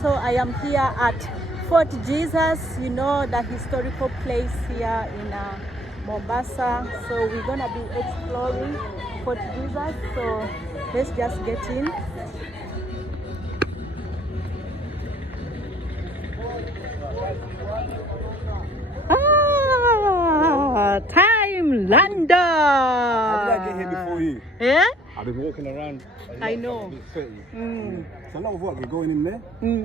So I am here at Fort Jesus, you know, the historical place here in Mombasa. So we're gonna be exploring Fort Jesus. So let's just get in. Time London. How did I get here before you? Yeah? I've been walking around. I know. A bit sweaty. It's a lot of work. You're going in there?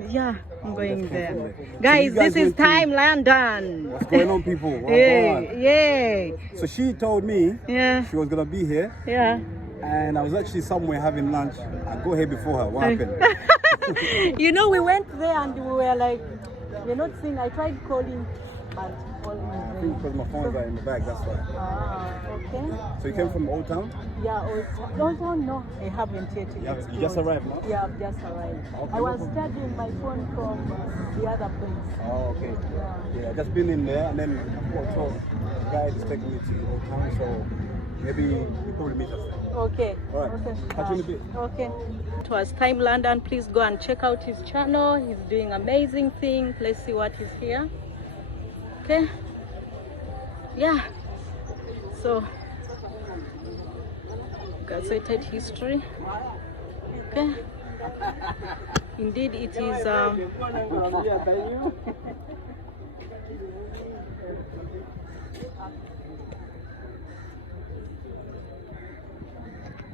Yeah, I'm going there. So Guys, you guys this is went to- Time London. What's going on, people? What's Yeah, going on? yeah, So she told me yeah, she was gonna be here, yeah. and I was actually somewhere having lunch. I got here before her. What happened? You know, we went there and we were like, we're not seeing. I tried calling, but calling. I think because my phone's are in the bag. That's why. Okay. So you came from Old Town? Yeah, Old Town, no, I haven't yet. You just arrived now? Yeah, I've just arrived. Okay, I was no problem. studying my phone from the other place. Oh, okay. Yeah. Yeah, I just been in there, and then I got told the guy is taking me to Old Town, so maybe you probably meet us there. Okay. All right. Okay. Catch you in a bit. Okay. It was Time London. Please go and check out his channel. He's doing amazing things. Let's see what is here. Okay. Yeah. So, gazetted history. Okay. Indeed, it is.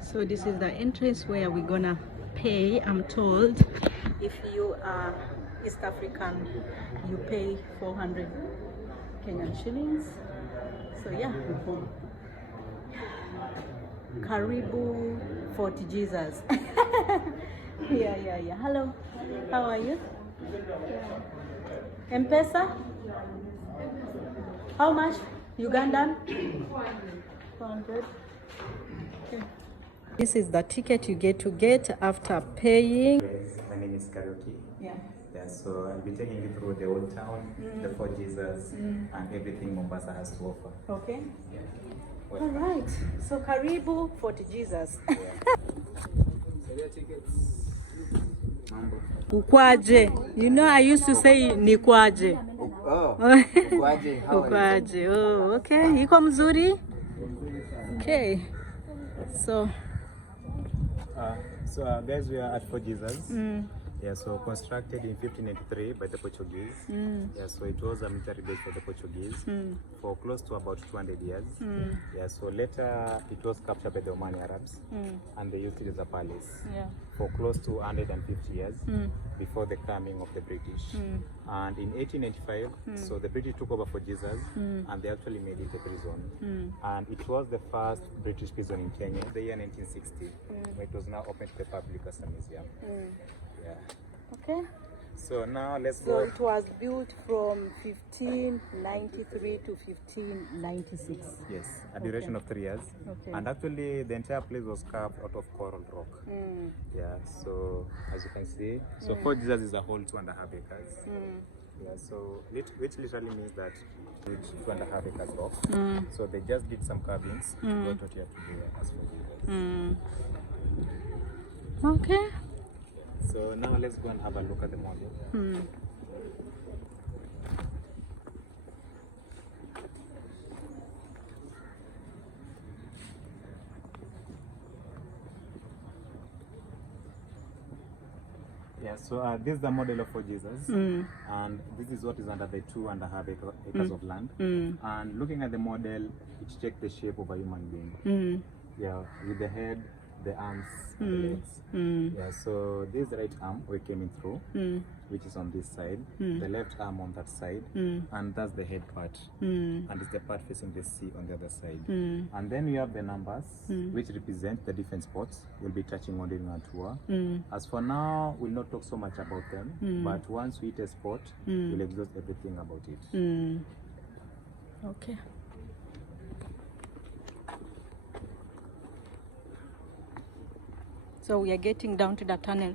So this is the entrance where we're gonna pay. I'm told if you are East African, you pay 400 Kenyan shillings. So yeah. Karibu Fort Jesus. Yeah. Hello. How are you? M-Pesa? How much? Ugandan? 400. Okay. This is the ticket you get after paying. My name is Karaoke. Yeah. Yeah, so I'll be taking you through the old town, the Fort Jesus, and everything Mombasa has to offer. Okay. Yeah. All right. So Karibu Fort Jesus. Ukwaje. You know, I used to say ni kwaje. Oh, Ukwaje, how are you? Ukwaje. Oh, okay. Iko mzuri? Okay. So Guys, we are at Fort Jesus. Yeah, so constructed in 1583 by the Portuguese. Yeah, so it was a military base for the Portuguese for close to about 200 years. Yeah, so later it was captured by the Omani Arabs and they used it as a palace for close to 150 years before the coming of the British. And in 1895, so the British took over Fort Jesus and they actually made it a prison. And it was the first British prison in Kenya, the year 1960, where it was now open to the public as a museum. Yeah. okay. So now let's So go. it was built from 1593 to 1596. Yes, a duration of 3 years. Okay. And actually the entire place was carved out of coral rock. Yeah, so as you can see, so Fort Jesus is a whole 2.5 acres. Yeah, so which literally means that it's 2.5 acres rock. So they just did some carvings to go to here to do as Fort Jesus. Okay. So now let's go and have a look at the model. Yeah, so this is the model of Fort Jesus, and this is what is under the 2.5 acres of land. And looking at the model, it takes the shape of a human being. Yeah, with the head, the arms, and the legs. Yeah, so this is the right arm we came in through, which is on this side, the left arm on that side, and that's the head part, and it's the part facing the sea on the other side. And then we have the numbers, which represent the different spots we'll be touching on during our tour. As for now, we'll not talk so much about them, but once we hit a spot, we'll exhaust everything about it. Okay. So we are getting down to the tunnel.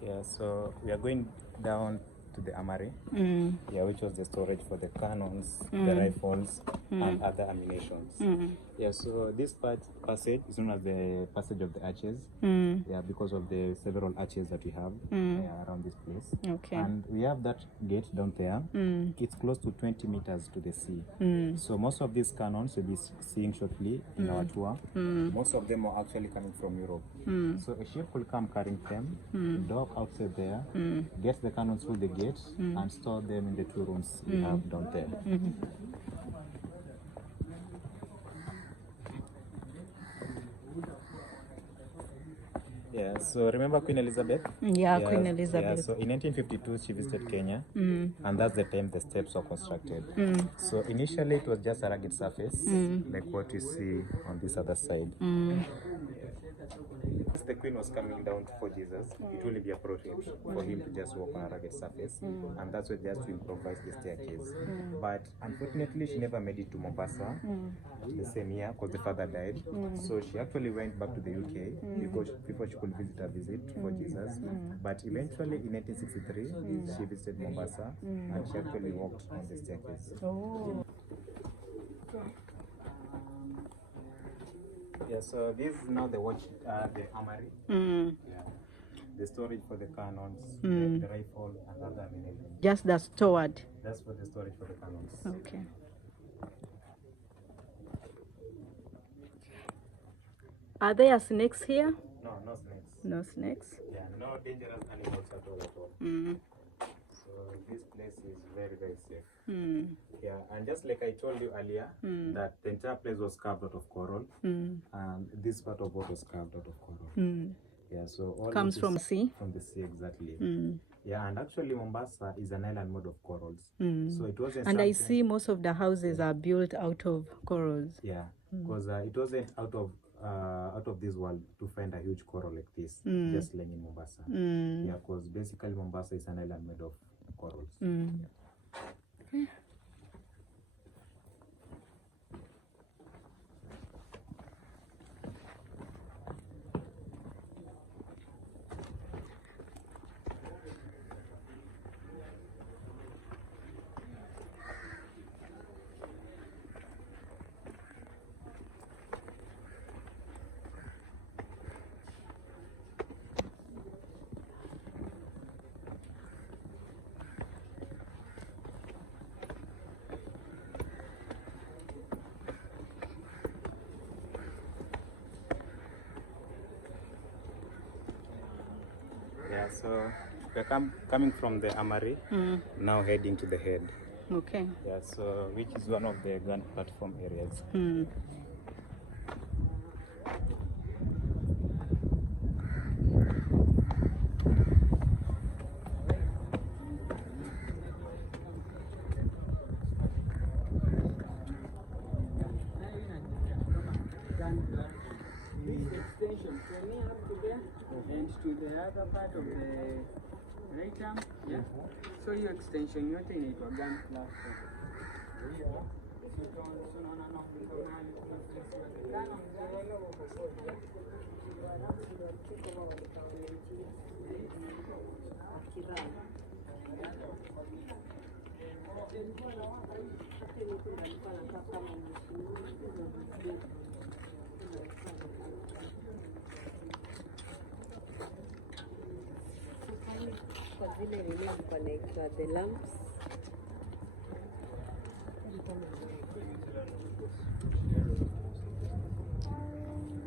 Yeah, so we are going down to the armory, yeah, which was the storage for the cannons, the rifles, and other ammunitions. Yeah, so this passage is known as the passage of the arches. Yeah, because of the several arches that we have around this place. Okay. And we have that gate down there. It's close to 20 meters to the sea. So most of these cannons you'll be seeing shortly in our tour. Most of them are actually coming from Europe. So a ship will come carrying them, dock outside there, get the cannons through the gate, and store them in the 2 rooms we have down there. Yeah, so remember Queen Elizabeth? Yeah, Queen Elizabeth. Yeah, so in 1952 she visited Kenya, and that's the time the steps were constructed. So initially it was just a rugged surface, like what you see on this other side. As the Queen was coming down for Jesus, it will be appropriate for him to just walk on a rugged surface, and that's why just to improvise the staircase. But unfortunately, she never made it to Mombasa the same year because the father died. So she actually went back to the UK because before she could visit for Jesus. But eventually, in 1963, she visited Mombasa and she actually walked on the staircase. Oh. Yeah, so this is now the the armory. Yeah, the storage for the cannons, the rifle, and other ammunition. Just the stored. That's for the storage for the cannons. Okay. Are there snakes here? No, no snakes. No snakes. Yeah, no dangerous animals at all. So this place is very, very safe. Yeah, and just like I told you earlier, that the entire place was carved out of coral, and this part of what was carved out of coral. Yeah, so all Comes from sea. From the sea, exactly. Yeah, and actually Mombasa is an island made of corals. So it wasn't. And I see most of the houses are built out of corals. Yeah, because it wasn't out of this world to find a huge coral like this just laying in Mombasa. Yeah, because basically Mombasa is an island made of corals. Okay. Yeah, so we're coming from the armory, now heading to the head. Okay. Yeah, so which is one of the gun platform areas. This extension from here up to there and to the other part of the right arm. Yeah. So your extension yote inaitwa gun platform. Kwa zile nini zinaitwa the lamps.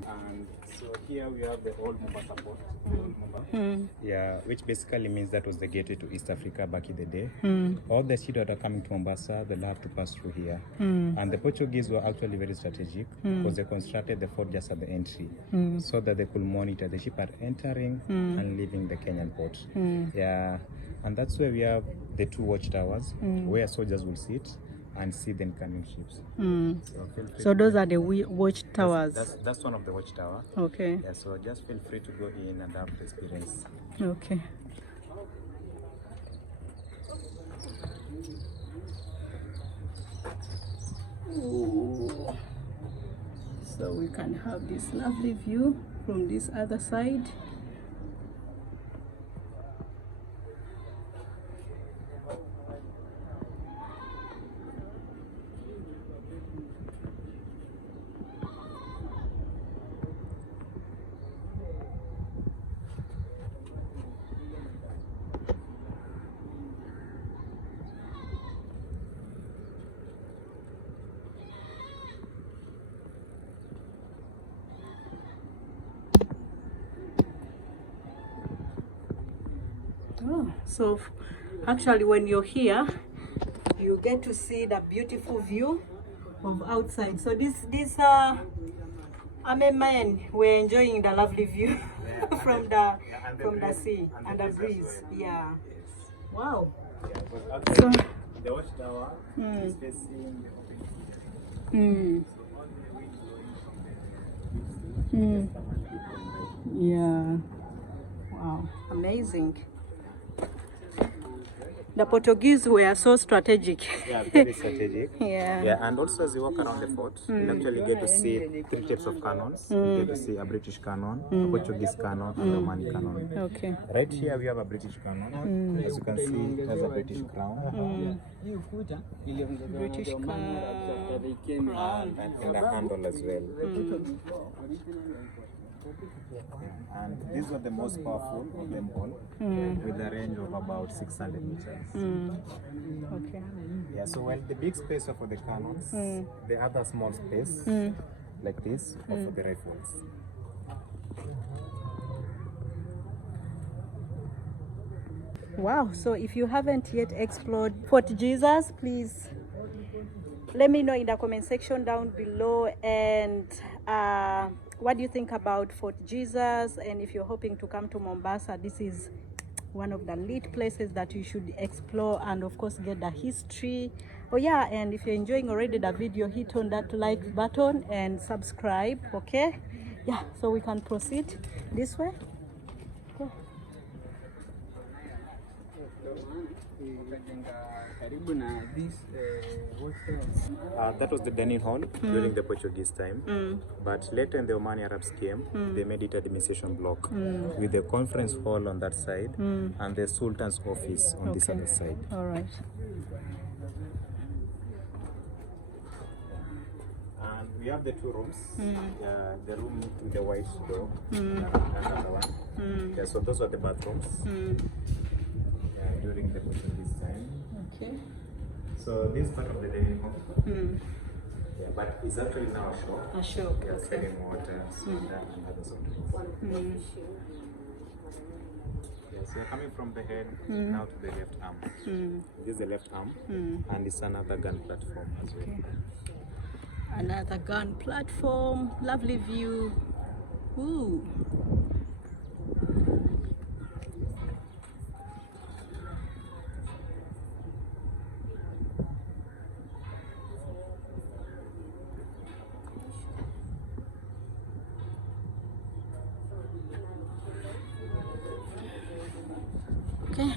And so here we have the old Mombasa port. Yeah, which basically means that was the gateway to East Africa back in the day. All the ships that are coming to Mombasa, they'll have to pass through here. And the Portuguese were actually very strategic because they constructed the fort just at the entry so that they could monitor the ship are entering and leaving the Kenyan port. Yeah, and that's where we have the 2 watchtowers where soldiers will sit and see the incoming ships. So those are the watchtowers. That's one of the watchtower. Okay. Yeah, so just feel free to go in and have the experience. Okay. Ooh. So we can have this lovely view from this other side. Oh, so actually when you're here, you get to see the beautiful view of outside. So this men we're enjoying the lovely view from the sea and the breeze. Yeah. Wow. So the watchtower is facing the open sea. Yeah. Wow. Amazing. The Portuguese were so strategic. Yeah, very strategic. Yeah. Yeah, and also as you walk around the fort, you actually get to see 3 types of cannons. You get to see a British cannon, a Portuguese cannon, and a Romani cannon. Okay. Right here we have a British cannon. As you can see, it has a British crown. British crown. And in the handle as well. And these are the most powerful of them all, with a range of about 600 meters. Okay. Yeah, so while the big space are for the cannons, the other small space, like this, are for the rifles. Wow, so if you haven't yet explored Fort Jesus, please let me know in the comment section down below, and what do you think about Fort Jesus? And if you're hoping to come to Mombasa, this is one of the lit places that you should explore, and of course get the history. Oh yeah, and if you're enjoying already the video, hit on that like button and subscribe. Okay, yeah, so we can proceed this way. Okay. That was the dining hall during the Portuguese time, but later when the Omani Arabs came, they made it administration block with the conference hall on that side and the Sultan's office on this other side. All right. And we have the 2 rooms. The room with the white door and another one. Yeah, so those are the bathrooms during the Portuguese time. Okay. So this part of the dining hall, yeah, but it's actually now a shop. A shop. Yeah, Okay. selling water, soda, and other sort of things. Yeah, so you're coming from the head now to the left arm. This is the left arm, and it's another gun platform as well. Okay. Another gun platform, lovely view. Ooh. Okay.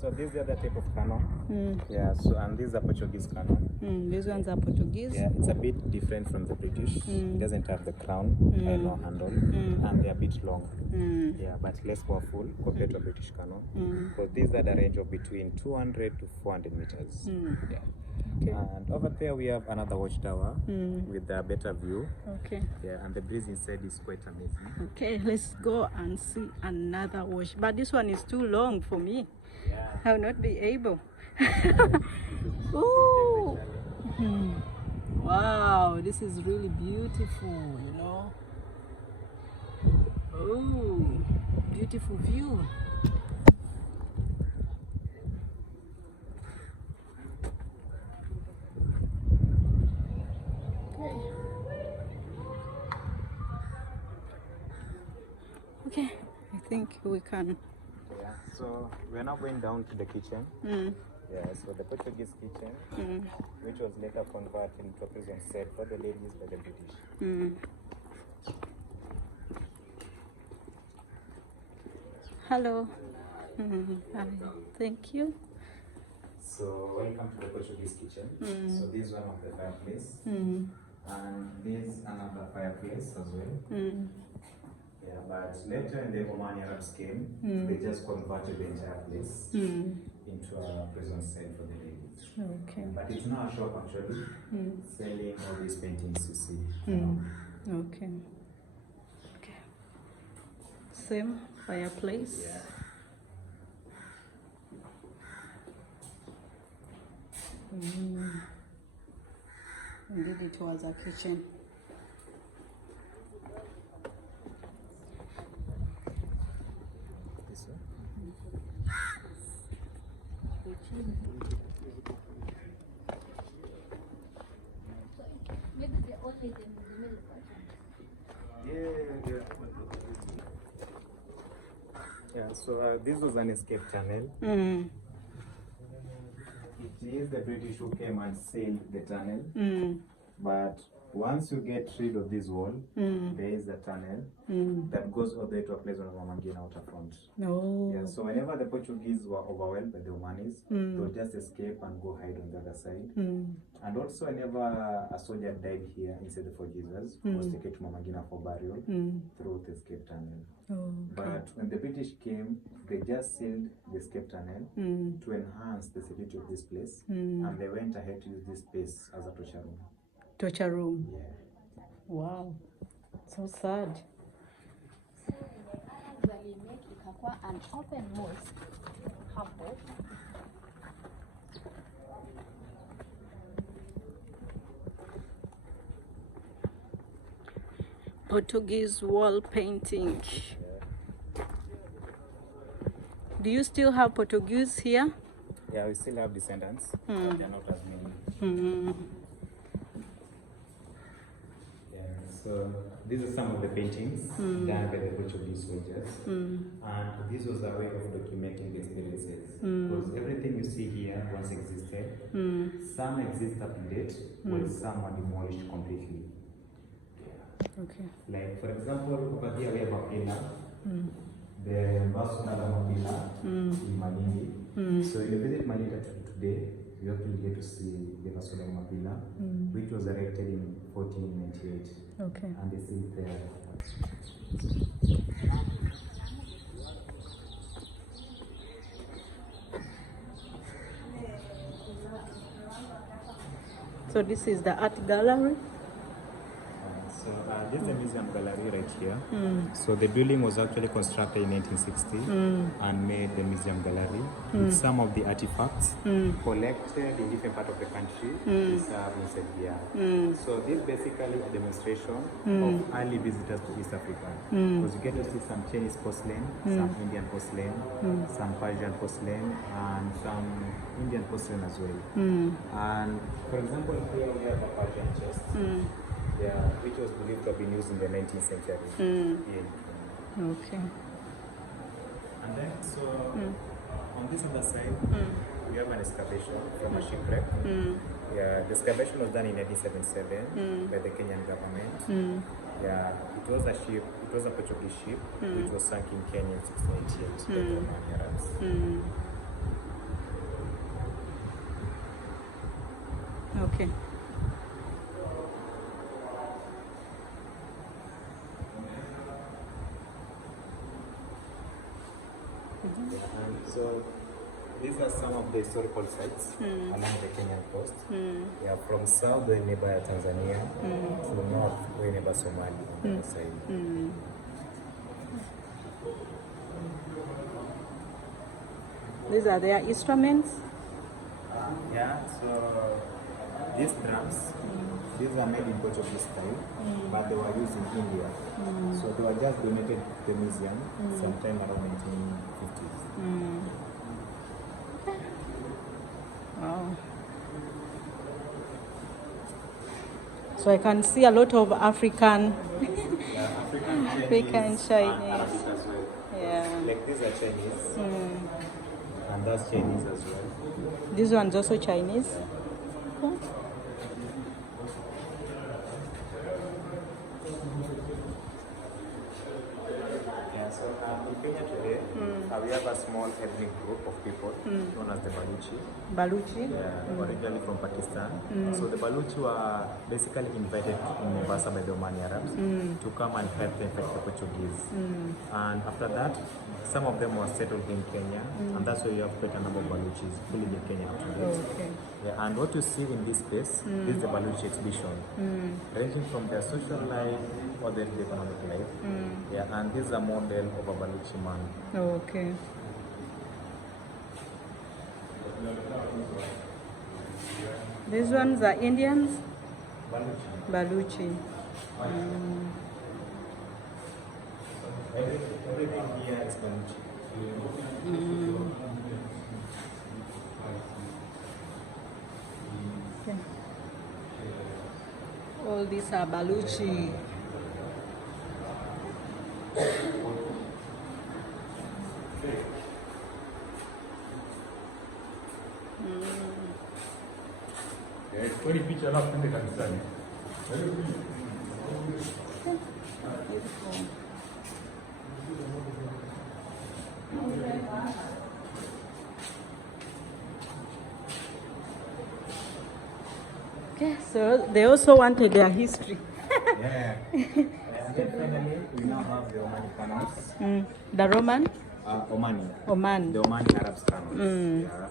So this is the other type of cannon. Yeah, so and this is a Portuguese cannon. These ones are Portuguese. Yeah, it's a bit different from the British. It doesn't have the crown, no handle, and they're a bit long. Yeah, but less powerful compared to a British cannon. So these are the range of between 200 to 400 meters. Yeah. Okay. And over there we have another watchtower with a better view. Okay. Yeah, and the breeze inside is quite amazing. Okay, let's go and see another watch. But this one is too long for me. Yeah. I will not be able. Ooh. Wow, this is really beautiful, you know. Oh, beautiful view. Okay, I think we can. Yeah, so we're now going down to the kitchen. Yeah, so the Portuguese kitchen, which was later converted into a prison cell for the ladies by the British. Hello. Hi. Thank you. So welcome to the Portuguese kitchen. So this is one of the fireplace, and this another fireplace as well. Yeah, but later when the Omani Arabs came, they just converted the entire place into a prison cell for the ladies. Okay. But it's not a shop actually, selling all these paintings you see. Okay. Okay. Same fireplace. Yeah. Indeed, it was a kitchen. Yeah, so this was an escape tunnel. Mm. It is the British who came and sealed the tunnel. Mm. But once you get rid of this wall, there is a tunnel that goes all the way to a place on Mamangina waterfront. Oh. Yeah, so whenever the Portuguese were overwhelmed by the Omanis, they would just escape and go hide on the other side. And also, whenever a soldier died here inside the Fort Jesus, was taken to Mamangina for burial through the escape tunnel. Oh, But when the British came, they just sealed the escape tunnel to enhance the security of this place, and they went ahead to use this space as a torture room. Torture room. Yeah. Wow. So sad. Walimake ikakuwa an open mosque hapo. Portuguese wall painting. Do you still have Portuguese here? Yeah, we still have descendants, but they're not as many. Yeah, so these are some of the paintings done by the Portuguese soldiers. And this was a way of documenting the experiences. Because everything you see here once existed. Some exist up to date, while some are demolished completely. Okay. Like, for example, over here we have a pillar. The Vasco pillar in Malindi. So if you visit Malindi today, you actually get to see the Vasco pillar, which was erected in 1498. Okay. And this is there. So this is the art gallery. So this is the museum gallery right here. So the building was actually constructed in 1960 and made the museum gallery with some of the artifacts collected in different parts of the country preserved inside here. So this is basically a demonstration of early visitors to East Africa. Because you get to see some Chinese porcelain, some Indian porcelain, some Persian porcelain, and some Indian porcelain as well. And for example, here we have a Persian chest. Yeah, which was believed to have been used in the 19th century. Okay. And then, so on this other side, we have an excavation from a shipwreck. Yeah, the excavation was done in 1977 by the Kenyan government. Yeah, it was a ship, it was a Portuguese ship, which was sunk in Kenya in 1688 by the Omani Arabs. Okay. And so these are some of the historical sites along the Kenyan coast. Yeah, from south we neighbor Tanzania, to north we neighbor Somalia on the side. These are their instruments. Yeah, so these drums, these are made in Portuguese style, but they were used in India. So they were just donated to the museum sometime around 1950s. Wow. So I can see a lot of African African Chinese. Arabic as well. Yeah. Like these are Chinese, and that's Chinese as well. This one's also Chinese. Yeah, so in Kenya today, we have a small ethnic group of people known as the Baluchi. Baluchi. Yeah, originally from Pakistan. So the Baluchi were basically invited in Mombasa by the Omani Arabs to come and help them fight the Portuguese. And after that, some of them were settled in Kenya, and that's why you have quite a number of Baluchis living in Kenya today. Okay. Yeah, and what you see in this space is the Baluchi exhibition, ranging from their social life or their economic life. Yeah, and this is a model of a Baluchi man. Okay. These ones are Indians? Baluchi. Baluchi. Everything here is Baluchi. Okay. All these are Baluchi. Okay, so they also wanted their history. Yeah. And finally, we now have the Omani camels. The Roman? Omani. Oman. The Omani Arab camels. Yeah.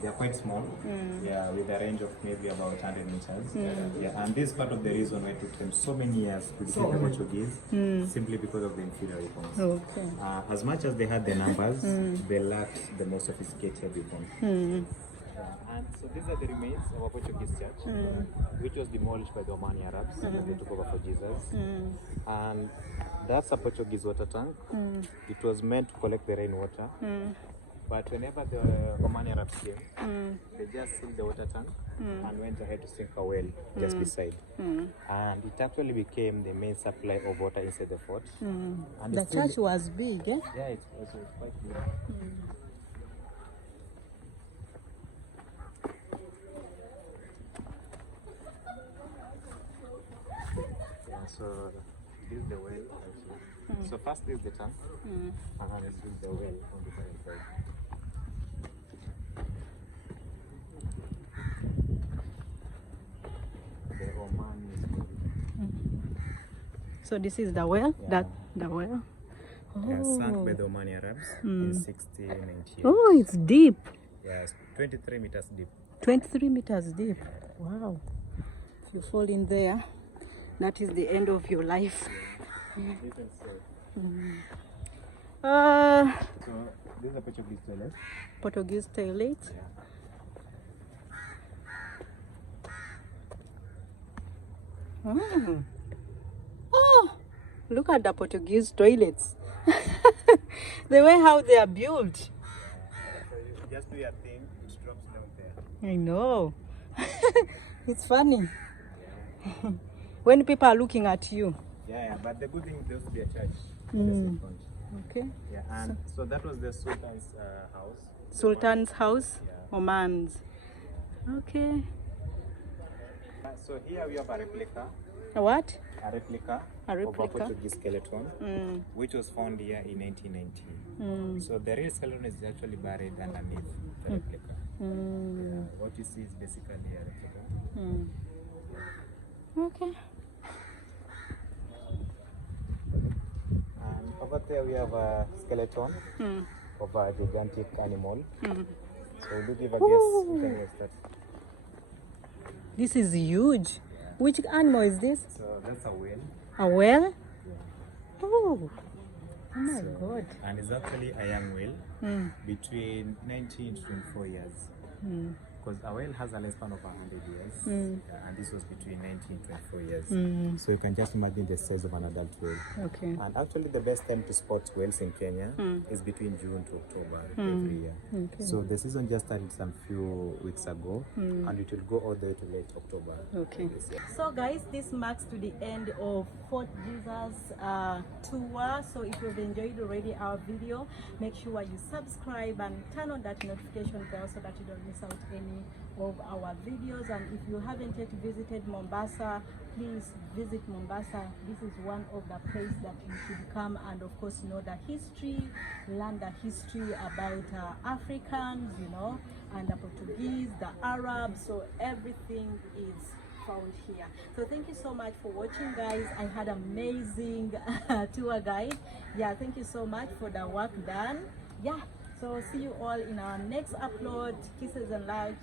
They are quite small. Yeah, with a range of maybe about 100 meters. Yeah, and this is part of the reason why it took them so many years to defeat the Portuguese, simply because of the inferior weapons. Okay. As much as they had the numbers, they lacked the most sophisticated weapons. And so these are the remains of a Portuguese church, which was demolished by the Omani Arabs when they took over for Jesus. And that's a Portuguese water tank. It was meant to collect the rainwater. But whenever the Omani Arabs came, they just sealed the water tank and went ahead to sink a well just beside. And it actually became the main supply of water inside the fort. And The it's still- church was big, eh? Yeah, it's quite big. Yeah, so this is the well actually. So first this is the tank, and then this is the well on the right side. The Oman So this is the well? Yeah. That the well? sunk by the Omani Arabs in 1698. Oh, it's deep. Yes, 23 meters deep. 23 meters deep. Wow. If you fall in there, that is the end of your life. Even so. So this is a Portuguese toilet. Portuguese toilet. Oh, look at the Portuguese toilets. The way how they are built. So you just do your thing, it drops down there. I know. It's funny. When people are looking at you. Yeah, but the good thing is there used to be a church just in front. Okay. Yeah, and so that was the Sultan's house. Sultan's house, Yeah. Oman's. Okay. So here we have a replica. A what? A replica, A of a replica. Portuguese skeleton, which was found here in 1990. So the real skeleton is actually buried underneath the replica. Yeah, what you see is basically a replica. Okay. And over there we have a skeleton of a gigantic animal. So do give a guess. You can guess that. This is huge. Which animal is this? So that's a whale. A whale? Oh. Oh my God. And it's actually a young whale between 19 to 24 years. Because a whale has a lifespan of 100 years, and this was between 19 to 24 years. So you can just imagine the size of an adult whale. Okay. And actually the best time to spot whales in Kenya is between June to October every year. Okay. So the season just started some few weeks ago, and it will go all the way to late October. Okay. This year. So guys, this marks to the end of Fort Jesus tour. So if you've enjoyed already our video, make sure you subscribe and turn on that notification bell so that you don't miss out any of our videos. And if you haven't yet visited Mombasa, please visit Mombasa. This is one of the places that you should come and of course know the history, learn the history about Africans, you know, and the Portuguese, the Arabs. So everything is found here. So thank you so much for watching, guys. I had amazing tour guide. Yeah, thank you so much for the work done. Yeah, so see you all in our next upload. Kisses and love.